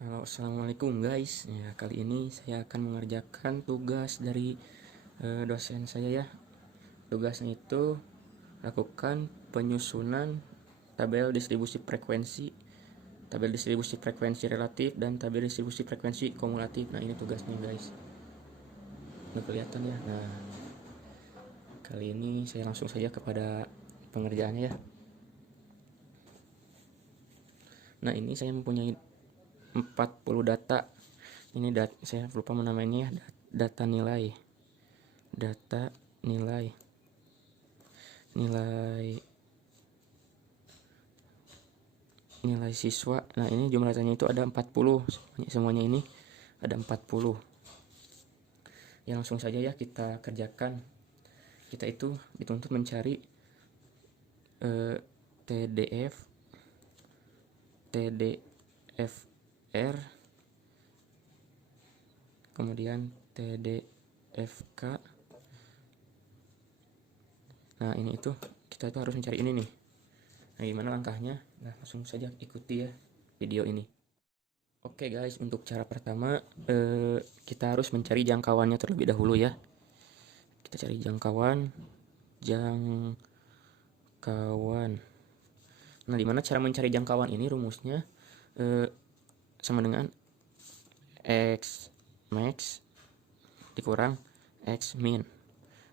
Halo, assalamualaikum guys. Ya, kali ini saya akan mengerjakan tugas dari dosen saya ya. Tugasnya itu lakukan penyusunan tabel distribusi frekuensi relatif dan tabel distribusi frekuensi kumulatif. Nah, ini tugasnya guys. Udah kelihatan ya. Nah, kali ini saya langsung saja kepada pengerjaannya ya. Nah, ini saya mempunyai 40 data. Ini saya lupa menamainya ya. Data nilai. Data nilai nilai siswa. Nah, ini jumlah datanya itu ada 40. Semuanya ini ada 40. Ya, langsung saja ya kita kerjakan. Kita itu dituntut mencari TDF, TDFR, kemudian TDFK. Nah, ini itu kita itu harus mencari ini nih. Nah, gimana langkahnya? Nah, langsung saja ikuti ya video ini. Oke guys, untuk cara pertama kita harus mencari jangkauannya terlebih dahulu ya. Kita cari jangkauan. Nah, dimana cara mencari jangkauan ini rumusnya sama dengan X max dikurang X min.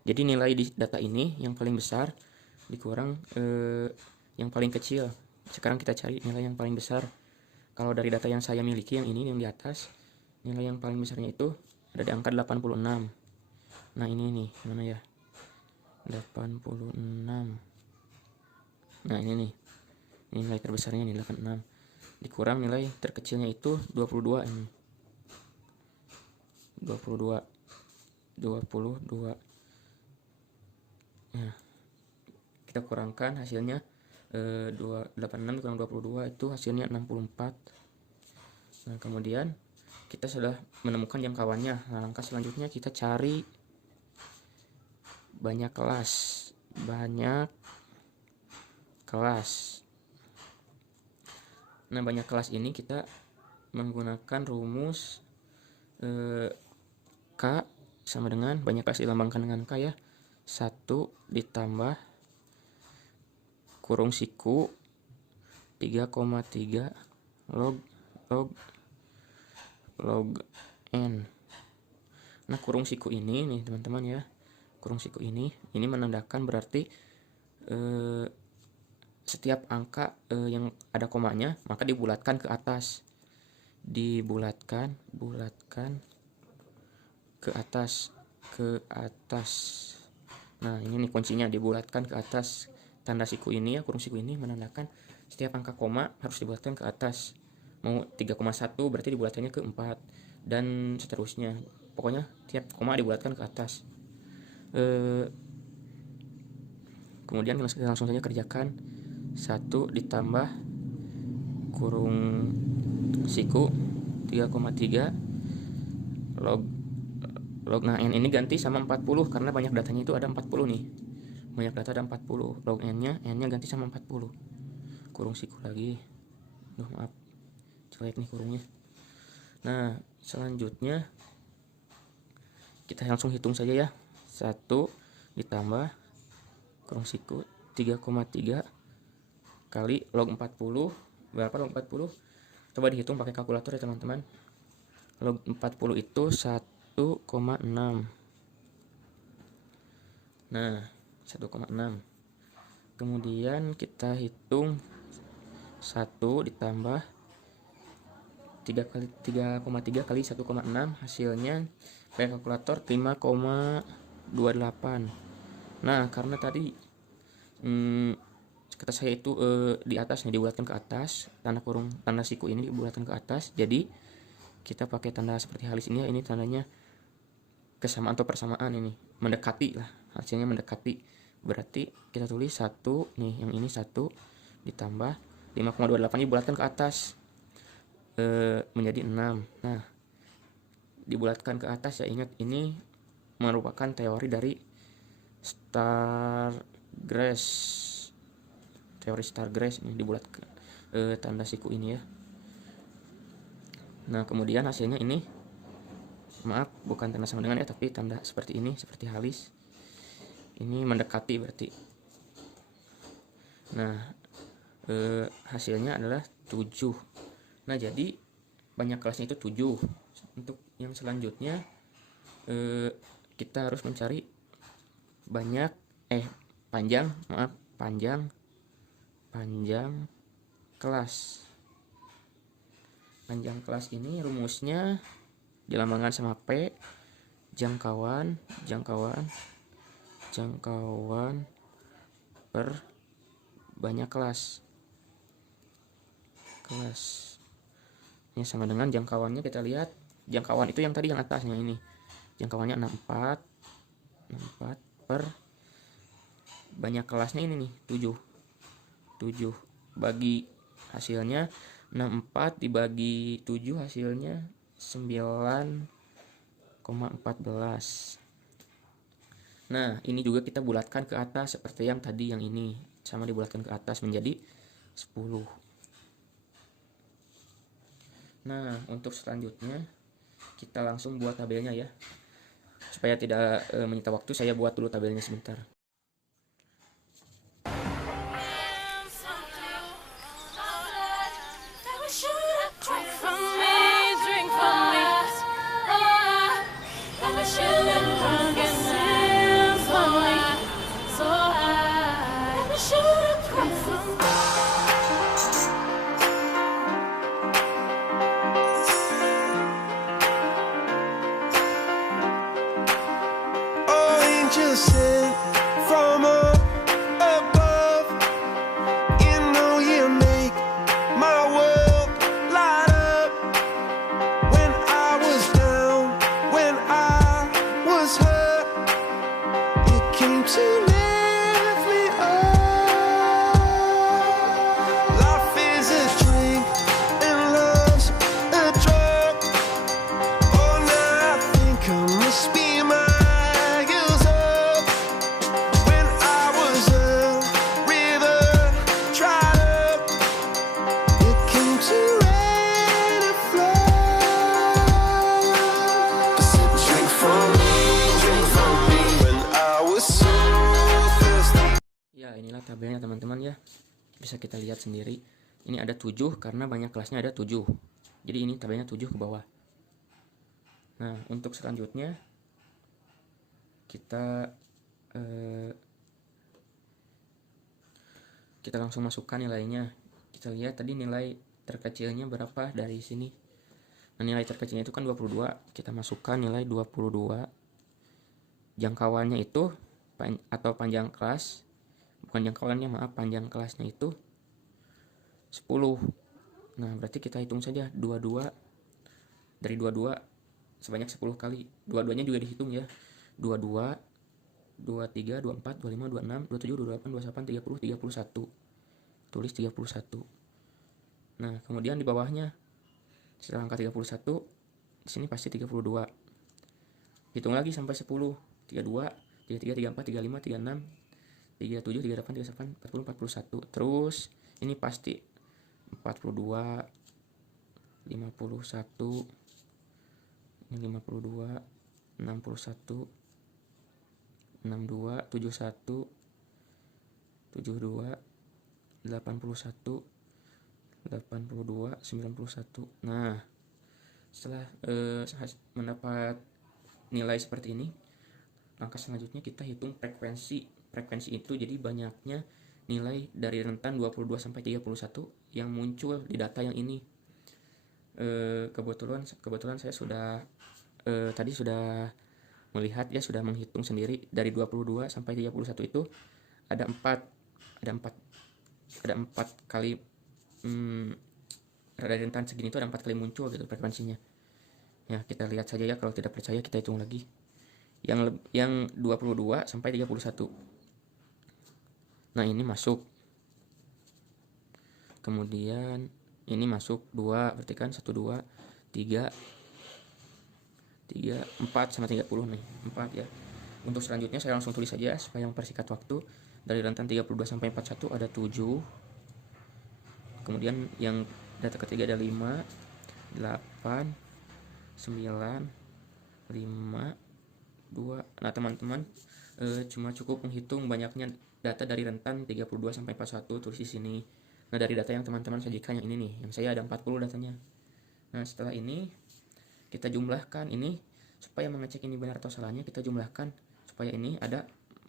Jadi nilai di data ini yang paling besar dikurang yang paling kecil. Sekarang kita cari nilai yang paling besar. Kalau dari data yang saya miliki yang ini yang di atas, nilai yang paling besarnya itu ada di angka 86. Nah, ini nih, mana ya? 86. Nah, ini nih. Ini nilai terbesarnya nih 86. Dikurang nilai terkecilnya itu 22 ini. 22. Nah, kita kurangkan hasilnya 86 dikurang 22 itu hasilnya 64. Nah, kemudian kita sudah menemukan jangkauannya. Nah, langkah selanjutnya kita cari banyak kelas. Nah, banyak kelas ini kita menggunakan rumus K sama dengan banyak kelas dilambangkan dengan K ya. 1 ditambah kurung siku 3,3 log n. Nah, kurung siku ini nih teman-teman ya. Kurung siku ini menandakan berarti setiap angka yang ada komanya maka dibulatkan ke atas. Bulatkan ke atas. Nah, ini nih kuncinya, dibulatkan ke atas. Tanda siku ini ya, kurung siku ini menandakan setiap angka koma harus dibulatkan ke atas. Mau 3,1 berarti dibulatkannya ke 4 dan seterusnya. Pokoknya tiap koma dibulatkan ke atas. Kemudian kita langsung saja kerjakan. 1 ditambah kurung siku 3,3 log. Nah, n ini ganti sama 40 karena banyak datanya itu ada 40 nih. Banyak data ada 40. Log n-nya ganti sama 40. Kurung siku lagi. Maaf. Jelek nih kurungnya. Nah, selanjutnya kita langsung hitung saja ya. 1 ditambah kurung siku 3,3 kali log 40. Berapa log 40? Coba dihitung pakai kalkulator ya teman-teman. Log 40 itu 1,6. Nah, 1,6. Kemudian kita hitung 1 ditambah 3,3 kali 1,6, hasilnya pakai kalkulator 5,28. Nah, karena tadi kata saya itu di atas nih dibulatkan ke atas, tanda siku ini dibulatkan ke atas, jadi kita pakai tanda seperti halis ini ya, ini tandanya kesamaan atau persamaan, ini mendekati lah, hasilnya mendekati. Berarti kita tulis 1 nih, yang ini 1 ditambah 5,28 dibulatkan ke atas menjadi 6. Nah, dibulatkan ke atas ya, ingat ini merupakan teori dari teori Starglass ini dibulatkan tanda siku ini ya. Nah kemudian hasilnya ini, maaf bukan tanda sama dengan ya, tapi tanda seperti ini, seperti halis. Ini mendekati berarti. Nah hasilnya adalah 7. Nah jadi banyak kelasnya itu 7. Untuk yang selanjutnya kita harus mencari panjang kelas. Panjang kelas ini rumusnya dilambangkan sama P, jangkauan per banyak kelas. Ini sama dengan jangkauannya, kita lihat jangkauan itu yang tadi yang atasnya ini. Jangkauannya 64 per banyak kelasnya ini nih 7. Bagi hasilnya 64 dibagi 7 hasilnya 9,14. Nah ini juga kita bulatkan ke atas seperti yang tadi, yang ini sama dibulatkan ke atas menjadi 10. Nah untuk selanjutnya kita langsung buat tabelnya ya. Supaya tidak menyita waktu, saya buat dulu tabelnya sebentar. Angels sent from up above, you know you make my world light up. When I was down, when I was hurt, you came to lift me up. Life is a drink and love's a drug. Oh, now I think I must be my inilah tabelnya teman-teman ya, bisa kita lihat sendiri. Ini ada 7 karena banyak kelasnya ada 7, jadi ini tabelnya 7 ke bawah. Nah untuk selanjutnya kita langsung masukkan nilainya. Kita lihat tadi nilai terkecilnya berapa dari sini. Nah nilai terkecilnya itu kan 22, kita masukkan nilai 22. Jangkauannya itu atau panjang kelas, bukan jangkauannya maaf, panjang kelasnya itu 10. Nah berarti kita hitung saja 22 dari 22 sebanyak 10 kali. Dua-duanya juga dihitung ya. 22, 23, 24, 25, 26, 27, 28, 28, 30, 31. Tulis 31. Nah kemudian di bawahnya setelah angka 31 di sini pasti 32. Hitung lagi sampai 10. 32, 33, 34, 35, 36, 37, 38, 38, 40, 41. Terus ini pasti 42, 51, ini 52, 61, 62, 71, 72, 81, 82, 91. Nah setelah mendapat nilai seperti ini, langkah selanjutnya kita hitung frekuensi itu, jadi banyaknya nilai dari rentan 22 sampai 31 yang muncul di data yang ini. Kebetulan saya sudah tadi sudah melihat ya, sudah menghitung sendiri dari 22 sampai 31 itu ada 4 kali dari rentan segini itu ada 4 kali muncul gitu frekuensinya. Ya kita lihat saja ya, kalau tidak percaya kita hitung lagi. Yang 22 sampai 31. Nah ini masuk, kemudian ini masuk 2, berarti kan 1, 2, 3, 4 sama 30 nih, 4 ya. Untuk selanjutnya saya langsung tulis saja supaya mempersingkat waktu. Dari rentan 32 sampai 41 ada 7. Kemudian yang data ketiga ada 5, 8, 9, 5, 2. Nah teman-teman cuma cukup menghitung banyaknya data dari rentan 32 sampai 41 tulis di sini. Nah dari data yang teman-teman sajikan yang ini nih, yang saya ada 40 datanya. Nah setelah ini kita jumlahkan ini supaya mengecek ini benar atau salahnya, kita jumlahkan supaya ini ada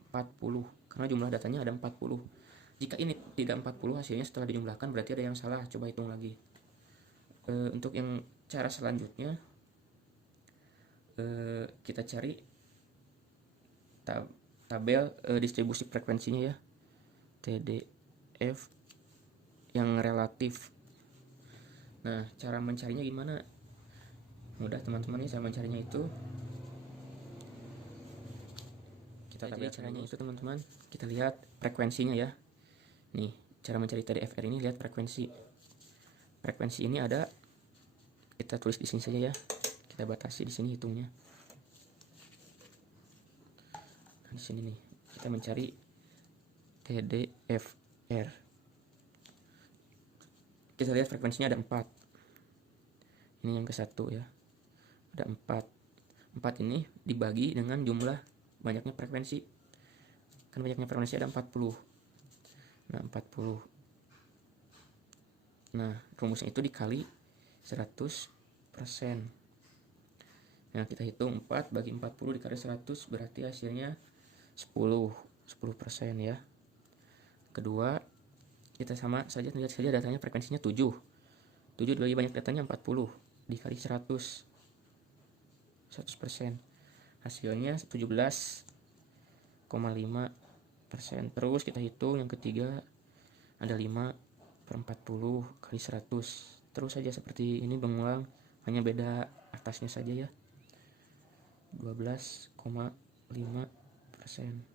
40 karena jumlah datanya ada 40. Jika ini tidak 40 hasilnya setelah dijumlahkan berarti ada yang salah. Coba hitung lagi. Untuk yang cara selanjutnya kita cari tabel distribusi frekuensinya ya, TDF yang relatif. Nah cara mencarinya gimana? Mudah teman-teman, saya mencarinya itu jadi caranya itu teman-teman, kita lihat frekuensinya ya. Nih cara mencari TDFR ini, lihat frekuensi ini ada, kita tulis di sini saja ya, kita batasi di sini hitungnya. Nah, di sini nih kita mencari TDFR, kita lihat frekuensinya ada 4, ini yang ke 1 ya, ada 4 ini dibagi dengan jumlah banyaknya frekuensi, kan banyaknya frekuensi ada 40. Nah 40, nah rumusnya itu dikali 100%. Nah kita hitung 4 bagi 40 dikali 100 berarti hasilnya 10% ya. Kedua kita sama saja, lihat saja datanya frekuensinya 7 dibagi banyak datanya 40 dikali 100%, hasilnya 17,5%. Terus kita hitung yang ketiga ada 5/40 kali 100, terus saja seperti ini berulang, hanya beda atasnya saja ya, 12,5%.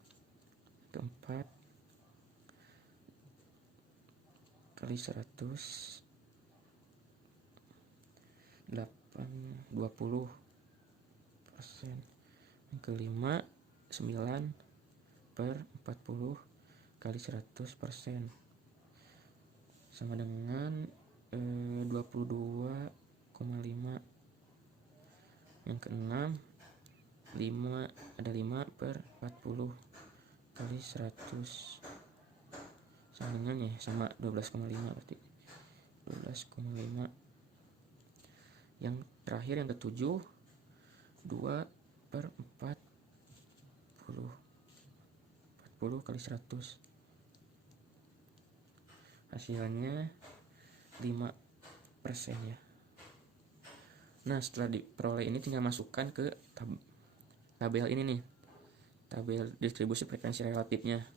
Keempat kali 100 20%. Yang kelima 9/40 kali 100% sama dengan 22,5. Yang keenam 5/40 kali 100 sama dengan ya, sama 12,5 berarti 12,5. Yang terakhir yang ketujuh 2/40 kali 100, hasilnya 5% ya. Nah setelah diperoleh ini tinggal masukkan ke tabel ini nih, tabel distribusi frekuensi relatifnya.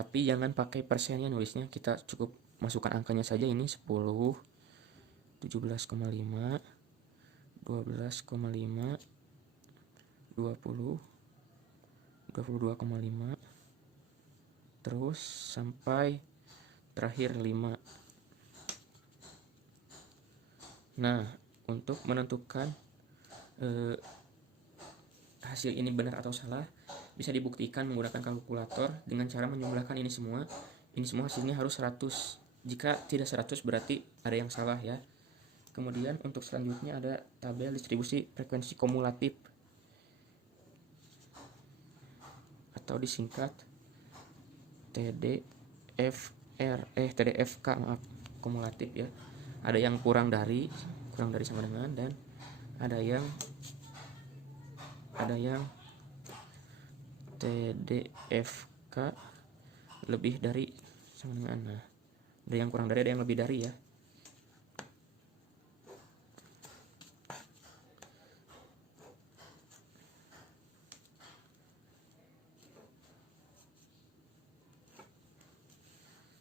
Tapi jangan pakai persennya nulisnya, kita cukup masukkan angkanya saja. Ini 10, 17,5, 12,5, 20, 22,5, terus sampai terakhir 5. Nah untuk menentukan hasil ini benar atau salah bisa dibuktikan menggunakan kalkulator dengan cara menjumlahkan ini semua. Ini semua hasilnya harus 100. Jika tidak 100 berarti ada yang salah ya. Kemudian untuk selanjutnya ada tabel distribusi frekuensi kumulatif atau disingkat TDFK kumulatif ya. Ada yang kurang dari sama dengan, dan ada yang TDFK lebih dari sama dengan. Nah, ada yang kurang dari, ada yang lebih dari ya.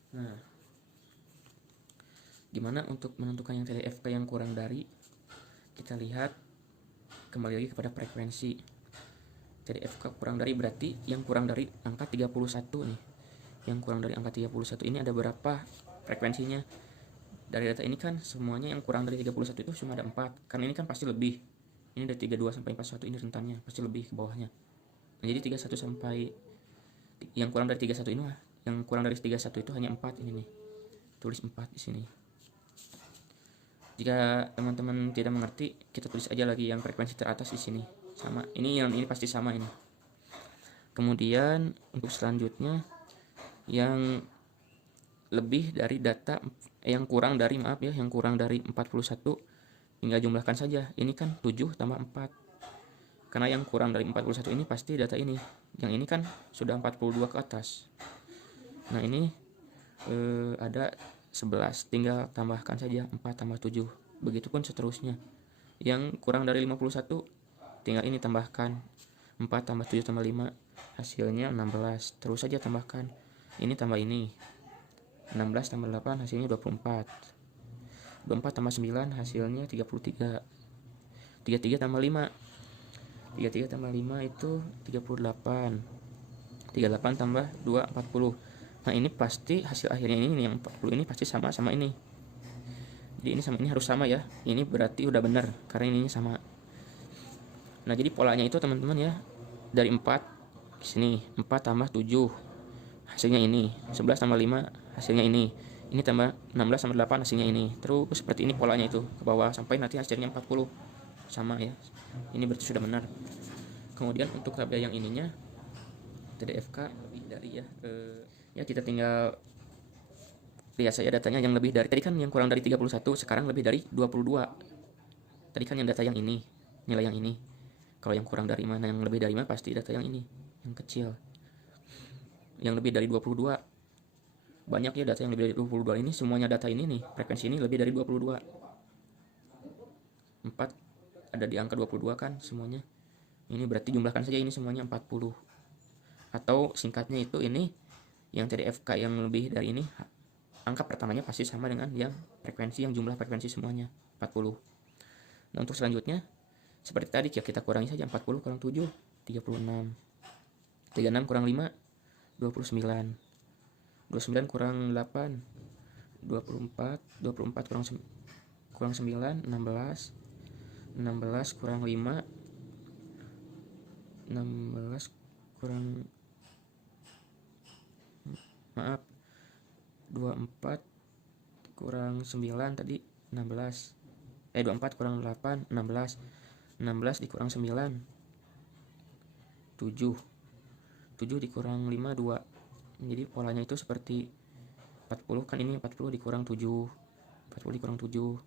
Nah, gimana untuk menentukan yang TDFK yang kurang dari? Kita lihat kembali lagi kepada frekuensi. TDFK kurang dari berarti yang kurang dari angka 31 nih. Yang kurang dari angka 31 ini ada berapa frekuensinya? Dari data ini kan semuanya yang kurang dari 31 itu cuma ada 4. Karena ini kan pasti lebih. Ini dari 32 sampai 41 ini rentannya, pasti lebih ke bawahnya. Nah, jadi 31 sampai yang kurang dari 31 ini, yang kurang dari 31 itu hanya 4 ini nih. Tulis 4 di sini. Jika teman-teman tidak mengerti, kita tulis aja lagi yang frekuensi teratas di sini. Sama. Ini pasti sama ini. Kemudian untuk selanjutnya yang lebih dari data yang kurang dari 41 tinggal jumlahkan saja. Ini kan 7 tambah 4. Karena yang kurang dari 41 ini pasti data ini. Yang ini kan sudah 42 ke atas. Nah, ini ada 11, tinggal tambahkan saja 4 tambah 7. Begitupun seterusnya. Yang kurang dari 51 tinggal ini tambahkan 4 tambah 7 tambah 5, hasilnya 16. Terus saja tambahkan. Ini tambah ini. 16 tambah 8 hasilnya 24. 24 tambah 9 hasilnya 33. 33 tambah 5. 33 tambah 5 itu 38. 38 tambah 2 40. Nah, ini pasti hasil akhirnya ini yang 40 ini pasti sama ini. Jadi ini sama ini harus sama ya. Ini berarti udah benar karena ininya sama. Nah, jadi polanya itu teman-teman ya, dari 4 ke sini, 4 tambah 7 hasilnya ini, 11 tambah 5 hasilnya ini tambah 16 tambah 8 hasilnya ini. Terus seperti ini polanya itu ke bawah sampai nanti hasilnya 40 sama ya. Ini berarti sudah benar. Kemudian untuk tabel yang ininya TDFK lebih dari ya kita tinggal lihat saja datanya yang lebih dari, tadi kan yang kurang dari 31, sekarang lebih dari 22. Tadi kan yang data yang ini, nilai yang ini. Kalau yang kurang dari mana, yang lebih dari mana, pasti data yang ini, yang kecil. Yang lebih dari 22. Banyak ya data yang lebih dari 22 ini, semuanya data ini nih, frekuensi ini lebih dari 22. 4 ada di angka 22 kan semuanya. Ini berarti jumlahkan saja ini semuanya 40. Atau singkatnya itu ini yang TDFK yang lebih dari ini, angka pertamanya pasti sama dengan yang frekuensi, yang jumlah frekuensi semuanya 40. Nah, untuk selanjutnya seperti tadi ya, kita kurangi saja. 40 kurang 7 36. 36 kurang 5 29. 29 kurang 8 24. 24 kurang 9 16. 16 kurang 5 16 kurang 24 kurang 9 tadi 16. 24 kurang 8 16. 16 dikurang 9 7. 7 dikurang 5 2. Jadi polanya itu seperti 40 kan, ini 40 dikurang 7. 40 dikurang 7.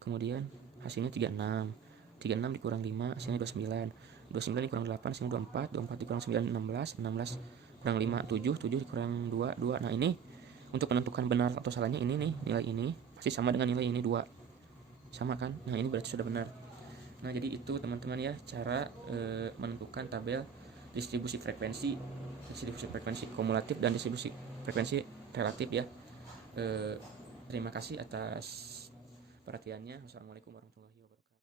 Kemudian hasilnya 36. 36 dikurang 5 hasilnya 29. 29 dikurang 8 hasilnya 24. 24 dikurang 9 16. 16 kurang 5 7. 7 dikurang 2 2. Nah, ini untuk menentukan benar atau salahnya ini nih, nilai ini pasti sama dengan nilai ini 2. Sama kan? Nah, ini berarti sudah benar. Nah, jadi itu teman-teman ya cara menentukan tabel distribusi frekuensi kumulatif dan distribusi frekuensi relatif ya. Terima kasih atas perhatiannya. Wassalamualaikum warahmatullahi wabarakatuh.